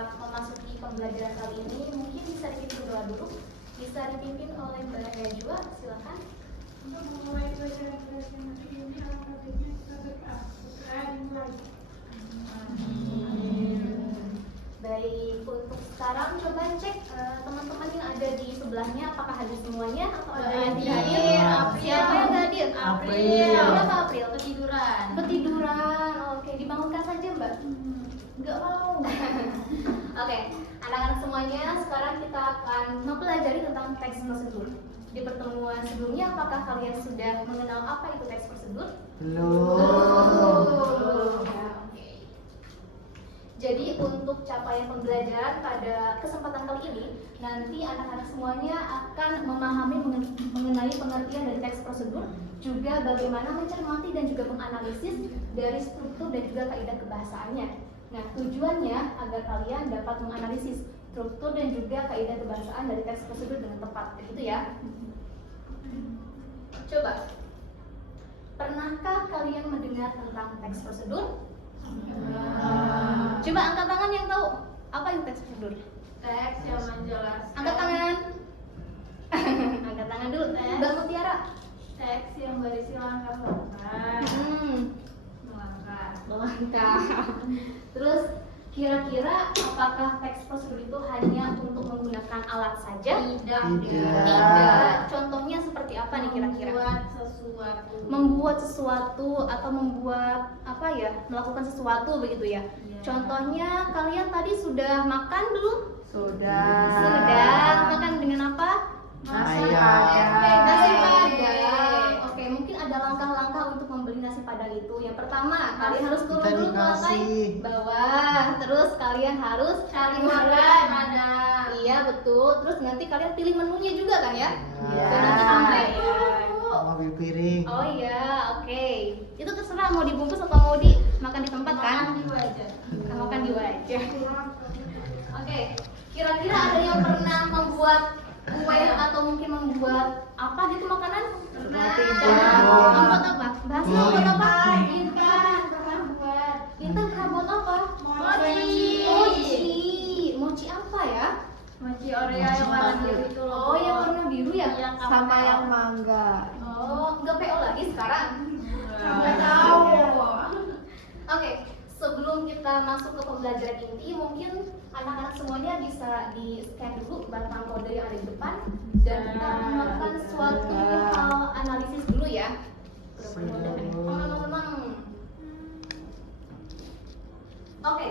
kita memasuki pembelajaran kali ini, mungkin bisa dipimpin doa dulu. Bisa dipimpin oleh Mbak Najwa, silakan. Untuk memulai pelajaran ini, alangkah baiknya kita berdoa. Dimulai. Baik, untuk sekarang coba cek teman-teman yang ada di sebelahnya, apakah hadir semuanya atau ada yang tidak hadir? Siapa yang tidak hadir? April. Kenapa April? Ketiduran. Ketiduran. Oke, dibangunkan saja Mbak. Enggak mau. Oke, anak-anak semuanya, sekarang kita akan mempelajari tentang teks prosedur. Di pertemuan sebelumnya, apakah kalian sudah mengenal apa itu teks prosedur? Belum. Ya, oke. Jadi untuk capaian pembelajaran pada kesempatan kali ini, nanti anak-anak semuanya akan memahami mengenai pengertian dari teks prosedur, juga bagaimana mencermati dan juga menganalisis dari struktur dan juga kaidah kebahasaannya. Nah, tujuannya agar kalian dapat menganalisis struktur dan juga kaidah kebahasaan dari teks prosedur dengan tepat, begitu ya? Coba, pernahkah kalian mendengar tentang teks prosedur? Coba angkat tangan yang tahu apa itu teks prosedur. Teks yang menjelaskan. Angkat tangan. Angkat tangan dulu. Mbak Mutiara. Teks yang berisi langkah-langkah. Melangkah. Terus kira-kira apakah teks prosedur itu hanya untuk menggunakan alat saja? Tidak. Contohnya seperti apa nih kira-kira? Membuat sesuatu. Membuat sesuatu atau membuat apa ya? Melakukan sesuatu begitu ya. Iya. Contohnya kalian tadi sudah makan belum? Sudah. Sudah. Makan dengan apa? Nasi Padang. Nasi padang. Oke, mungkin ada langkah-langkah untuk membeli nasi padang itu. Yang pertama, kalian harus turun Kita dulu ke lantai dikasih. bawah. Terus kalian harus cari makan. Padang. Iya betul. Terus nanti kalian pilih menunya juga kan ya? Iya. Dan nanti sampai. Mobil piring. Oh iya, oke. Itu terserah mau dibungkus atau mau dimakan di tempat kan? Makan di wajah. Makan di wajah. Oke, kira-kira ada yang pernah membuat kue atau mungkin membuat apa gitu makanan? Pernah. Membuat apa? Bahasa membuat apa? Intan pernah buat. Intan pernah buat apa? Mochi. Mochi apa ya? Mochi Oreo yang warna biru itu loh. Oh, yang warna biru ya? Yang Sama yang mangga. Oh, nggak PO lagi sekarang? Nggak tahu. Oke, sebelum kita masuk ke pembelajaran inti, mungkin anak-anak semuanya bisa di-scan dulu batang kode yang ada di depan dan kita akan melakukan suatu hal analisis dulu ya. Oke,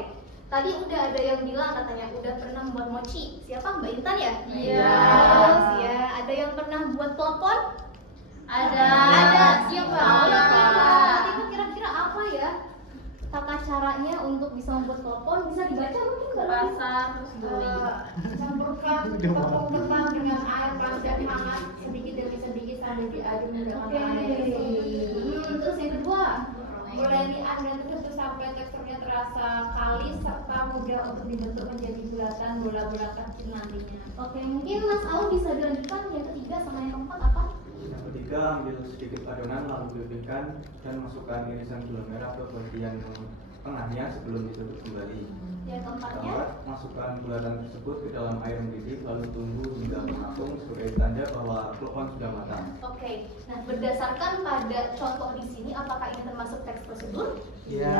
tadi udah ada yang bilang katanya udah pernah membuat mochi. Siapa? Mbak Intan ya? Iya. Terus ya, ada yang pernah buat plopon? Ada. Siapa? Ada. Itu kira-kira apa ya? Tata caranya untuk bisa membuat telepon bisa dibaca mungkin Mbak Lali? Pasar terus beli. Campurkan tepung ketan dengan air panas dan hangat sedikit demi sedikit sampai diaduk menggunakan air. Terus yang kedua, Mulai diaduk terus sampai teksturnya terasa kalis serta mudah untuk dibentuk menjadi bulatan bola-bola kecil nantinya. oke mungkin Mas Aul bisa dilanjutkan yang ketiga sama yang keempat apa? Yang ketiga, ambil sedikit adonan lalu pipihkan dan masukkan irisan gula merah ke bagian tengahnya sebelum ditutup kembali. Yang keempatnya? Keempat, masukkan bulatan tersebut ke dalam air mendidih lalu tunggu hingga mengapung sebagai tanda bahwa klopon sudah matang. Oke, nah berdasarkan pada contoh di sini, apakah ini termasuk teks prosedur? Ya.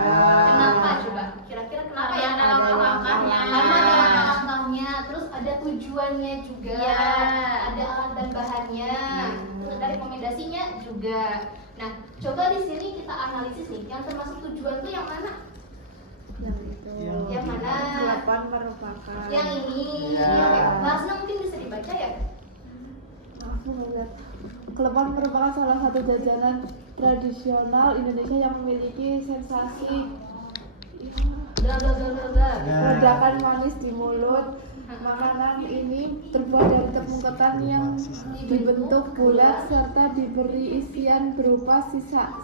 Kenapa coba? Kira-kira kenapa ya? Ada langkah-langkahnya. Karena ada langkah-langkahnya, terus ada tujuannya juga, Iya. ada alat dan bahannya, terus ada rekomendasinya juga. Nah, coba di sini kita analisis nih, yang termasuk tujuan itu yang mana? Yang itu. Yang mana? Delapan merupakan. Yang ini. Iya. Oke, bahasanya mungkin bisa dibaca ya? Aku melihat Klepon merupakan salah satu jajanan tradisional Indonesia yang memiliki sensasi Bla bla bla bla bla. ledakan manis di mulut. Makanan ini terbuat dari tepung ketan yang dibentuk bulat serta diberi isian berupa sisiran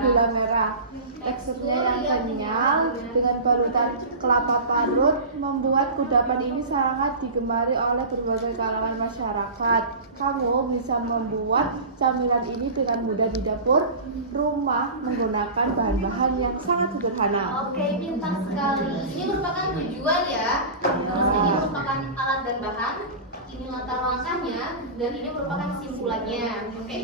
gula merah. Teksturnya yang kenyal dengan balutan kelapa parut membuat kudapan ini sangat digemari oleh berbagai kalangan masyarakat. Kamu bisa membuat camilan ini dengan mudah di dapur rumah menggunakan bahan-bahan yang sangat sederhana. Oke, pintar sekali. Ini merupakan tujuan ya. Terus ini merupakan alat dan bahan. Ini latar langkahnya dan ini merupakan kesimpulannya. Oke.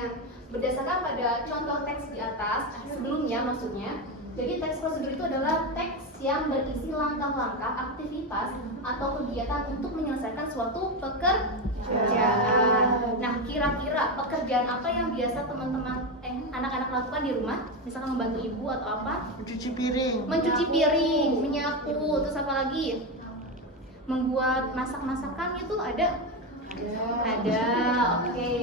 Nah, berdasarkan pada contoh teks di atas, sebelumnya maksudnya, jadi teks prosedur itu adalah teks yang berisi langkah-langkah aktivitas atau kegiatan untuk menyelesaikan suatu pekerjaan. Nah, kira-kira pekerjaan apa yang biasa teman-teman anak-anak lakukan di rumah? Misalkan membantu ibu atau apa? Mencuci piring. Mencuci piring, menyapu, terus apa lagi? Membuat masak-masakan itu ada? Ada, oke.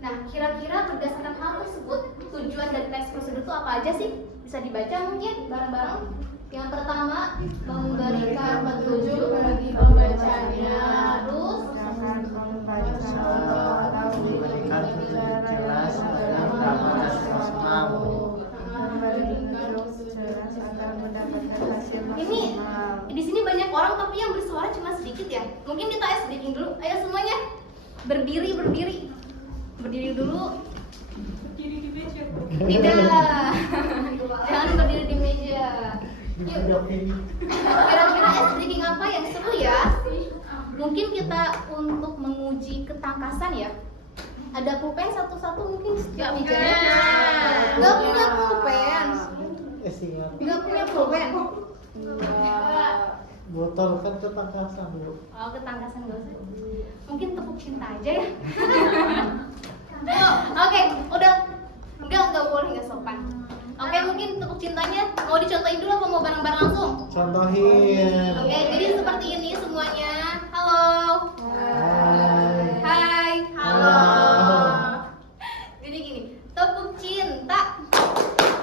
Nah, kira-kira berdasarkan hal tersebut, tujuan dari teks prosedur itu apa aja sih? Bisa dibaca mungkin bareng-bareng. Yang pertama, memberikan petunjuk bagi pembacanya. Terus, Memberikan petunjuk jelas agar mendapatkan maksimal. ini di sini banyak orang tapi yang bersuara cuma sedikit ya. Mungkin kita breaking dulu. Ayo semuanya berdiri dulu. Tidak. Jangan berdiri di meja. Yuk. Kira-kira breaking apa yang seru ya? Mungkin kita untuk menguji ketangkasan ya. Ada pulpen satu-satu mungkin setiap mejanya. Gak punya pulpen. Gak punya pulpen. Botol kan ketangkasan dulu. Oh, ketangkasan gak usah. Mungkin tepuk cinta aja ya. Oke, udah. Enggak boleh, enggak sopan. Oke, mungkin tepuk cintanya mau dicontohin dulu apa mau bareng-bareng langsung? Contohin. Oke, jadi seperti ini semuanya. Halo. Hai. Halo. Jadi gini, tepuk cinta.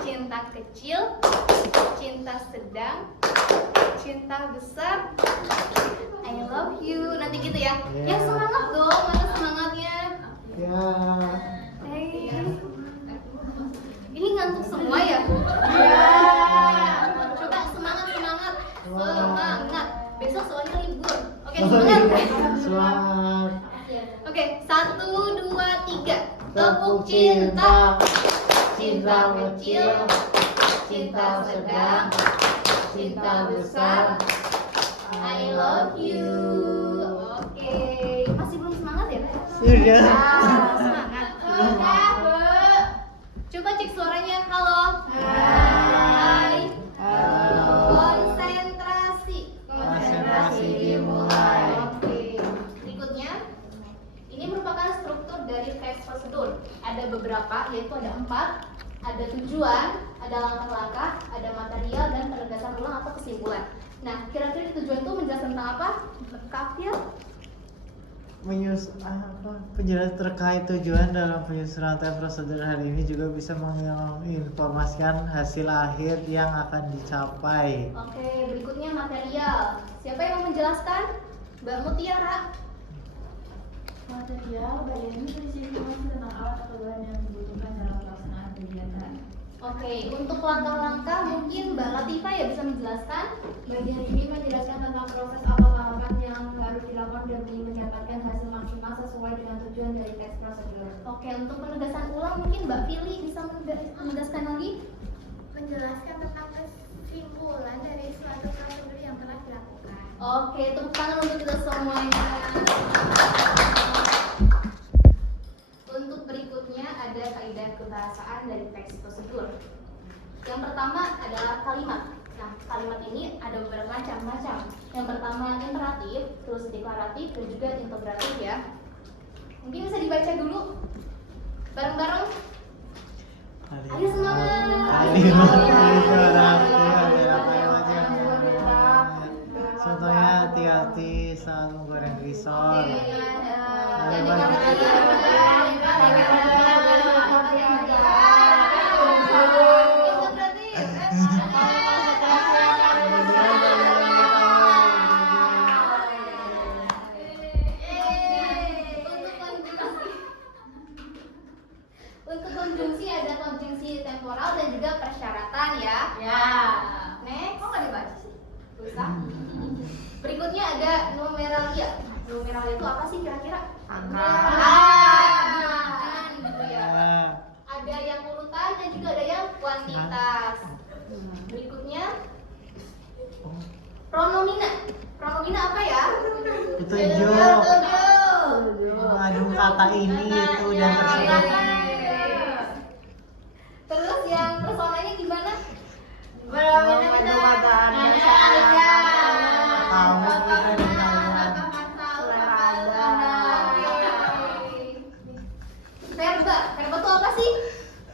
Cinta kecil, cinta sedang, cinta besar. I love you. Nanti gitu ya. Ya semangat dong, mana semangatnya? Ya. Hey. Ini ngantuk semua ya? Iya. Coba semangat. Besok soalnya libur. Oke, semangat. Semangat. Oke, 1, 2, 3. Tepuk cinta. Cinta kecil, cinta sedang, cinta besar. I love you. Oke, masih belum semangat ya? Sudah. Semangat. Coba cek suaranya. Halo. Hai. Konsentrasi dimulai. Oke. Berikutnya, ini merupakan struktur dari teks prosedur. Ada beberapa, yaitu ada 4. Ada tujuan, ada langkah-langkah, ada material, dan penegasan ulang atau kesimpulan. Nah, kira-kira tujuan itu menjelaskan tentang apa? Lengkap ya? Penjelasan terkait tujuan dalam penyusunan teks prosedur hari ini juga bisa menginformasikan hasil akhir yang akan dicapai. Oke, berikutnya material. Siapa yang mau menjelaskan? Mbak Mutiara. Material bagian ini berisi informasi tentang alat atau bahan yang dibutuhkan dalam pelaksanaan kegiatan. Oke, untuk langkah-langkah mungkin Mbak Latifah ya bisa menjelaskan. Bagian ini menjelaskan tentang proses atau tahapan yang harus dilakukan demi mendapatkan hasil maksimal sesuai dengan tujuan dari teks prosedur. Oke, untuk penegasan ulang mungkin Mbak Fili bisa menegaskan lagi. Menjelaskan tentang kesimpulan dari suatu prosedur yang telah dilakukan. Oke, tepuk tangan untuk kita semuanya. Untuk berikutnya ada kaidah kebahasaan dari teks prosedur. Yang pertama adalah kalimat. Nah, kalimat ini ada beberapa macam. Yang pertama imperatif, terus deklaratif, dan juga integratif ya. Mungkin bisa dibaca dulu bareng-bareng. Ayo semangat. Contohnya hati-hati saat menggoreng risol. numeralia. Numeralia itu apa sih kira-kira? Angka. Bilangan gitu ya. Ah, Ada yang urutan dan juga ada yang kuantitas. Berikutnya pronomina. Pronomina apa ya? petunjuk mengandung kata ini itu dan tersebut. Terus yang personanya gimana? Kamu itu Verba. Verba itu apa sih?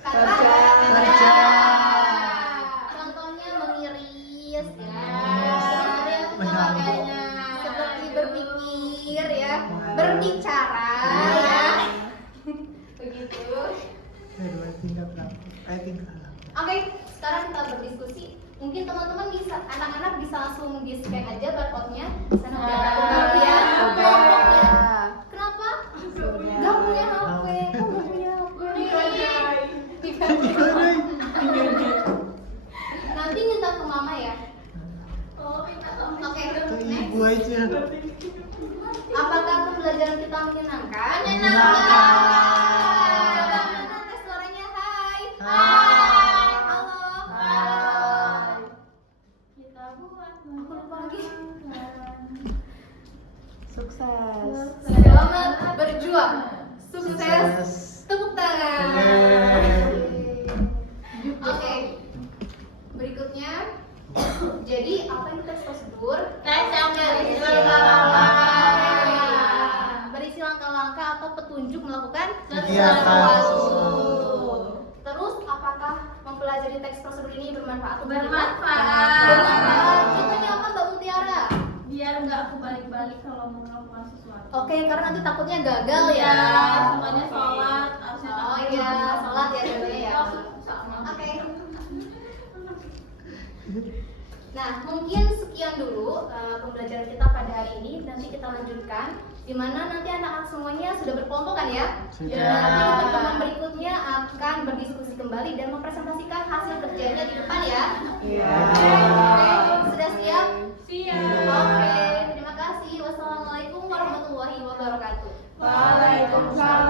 Kata Kerja. Contohnya mengiris ya. Mengiris. Terus ada yang sebagainya. Seperti berpikir ya, berbicara ya. Begitu. Tingkat berapa? Tingkat. Oke, sekarang kita berdiskusi. Mungkin teman-teman bisa, anak-anak bisa langsung di scan aja barcode-nya. Di sana udah ada pembagian kelompoknya. Kenapa? Gak punya HP. Kok gak punya HP? Nanti minta ke mama ya. Oke, Ke next. ibu aja. Apakah pembelajaran kita menyenangkan? Menyenangkan. Coba mana tes suaranya? Hai. Hai. Halo. Hai. Kita buat Aku lupa lagi. Sukses. Selamat berjuang. Sukses. Sukses. Tepuk tangan. Yeay. Oke. Berikutnya. Jadi apa itu tes prosedur? tes yang Berisi berisi langkah-langkah. Berisi langkah-langkah atau petunjuk melakukan Kegiatan sesuatu. Terus apakah mempelajari teks prosedur ini bermanfaat untuk kita? Bermanfaat. Bermanfaat. Contohnya apa Mbak Mutiara? biar nggak aku balik-balik kalau mau melakukan sesuatu. Oke, karena nanti takutnya gagal ya. Semuanya sholat harusnya Oh iya, sholat ya dulu ya. Oke. Nah, mungkin sekian dulu pembelajaran kita pada hari ini. Nanti kita lanjutkan, di mana nanti anak-anak semuanya sudah berkelompok kan ya? Sudah. Dan nanti teman-teman berikutnya akan berdiskusi kembali dan mempresentasikan hasil kerjanya di depan ya. Iya. Oke, sudah siap? Siap. Oke, terima kasih. Wassalamualaikum warahmatullahi wabarakatuh. Waalaikumsalam.